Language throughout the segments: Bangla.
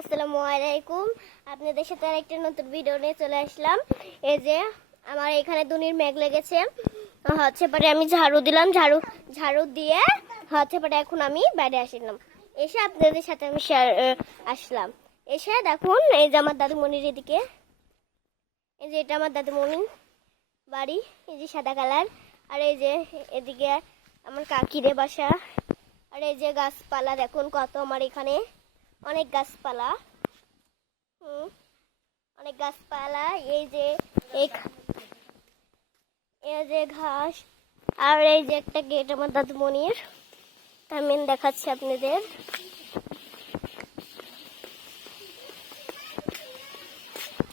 আসসালামু আলাইকুম। আপনাদের সাথে আরেকটা নতুন ভিডিও নিয়ে চলে আসলাম। এই যে আমার এখানে দুনির মেঘ লেগেছে, হচ্ছে পরে আমি ঝাড়ু দিলাম, ঝাড়ু দিয়ে হচ্ছে পরে এখন আমি বাইরে আসলাম। এসে আপনাদের সাথে আমি আসলাম। এসে দেখুন এই যে আমার দাদুমণির এদিকে, এই যে এটা আমার দাদুমণির বাড়ি, এই যে সাদা কালার। আর এই যে এদিকে আমার কাকিরে বাসা। আর এই যে গাছপালা দেখুন কত আমার এখানে, অনেক গাছপালা, অনেক গাছপালা। এই যে ঘাস। আর এই যে একটা গেট আমার দাদুমণির, আমি দেখাচ্ছি আপনাদের।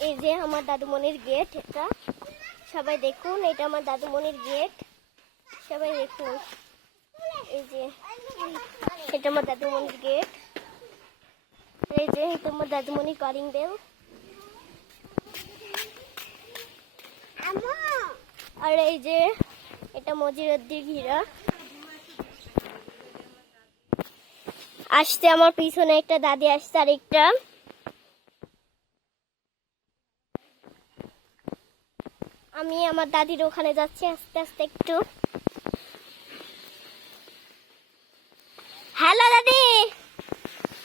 এই যে আমার দাদুমণির গেট, এটা সবাই দেখুন, এটা আমার দাদুমণির গেট, সবাই দেখুন। এই যে এটা আমার দাদুমণির গেট, এই যে তোমার দাদুমণি কলিং বেল। আর এই যে এটা মজিরুদ্দির ঘিরা। আসছে আমার পিছনে একটা দাদি আসছে, আর একটা আমি আমার দাদির ওখানে যাচ্ছি আস্তে আস্তে একটু। হ্যালো দাদি,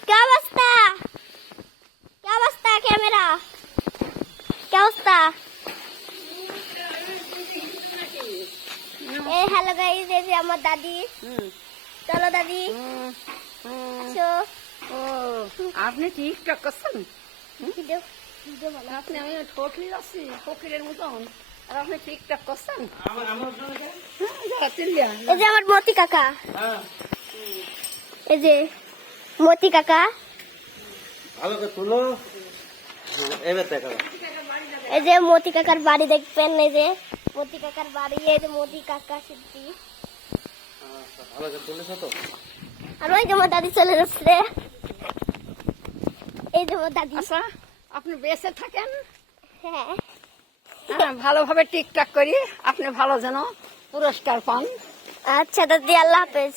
কি অবস্থা? কি অবস্থা? ক্যামেরা কি অবস্থা? এই হ্যালো গাইস, এই যে আমার দাদি। চলো দাদি, আসো। আপনি টিকটক করছেন? ভিডিও বানাও। আপনি আমি ফকির আছি, ফকিরের মতন, আর আপনি টিকটক করছেন? এই যে আমার মতি কাকা, এই যে মতি কাকা, ভালো করে তুলো, এবার দেখা এই যে মতি কাকার বাড়ি দেখবেন, এই যে মতি কাকার বাড়ি, এই যে মতি কাকা সিদ্ধি। ভালো করে তুলেছ তো? আর ওই যে আমার দাদি চলে যাচ্ছে, এই যে আমার দাদি। আচ্ছা, আপনি বেঁচে থাকেন, হ্যাঁ, ভালোভাবে টিকটক করি, আপনি ভালো যেন পুরস্কার পান। আচ্ছা দাদি, আল্লাহ হাফেজ।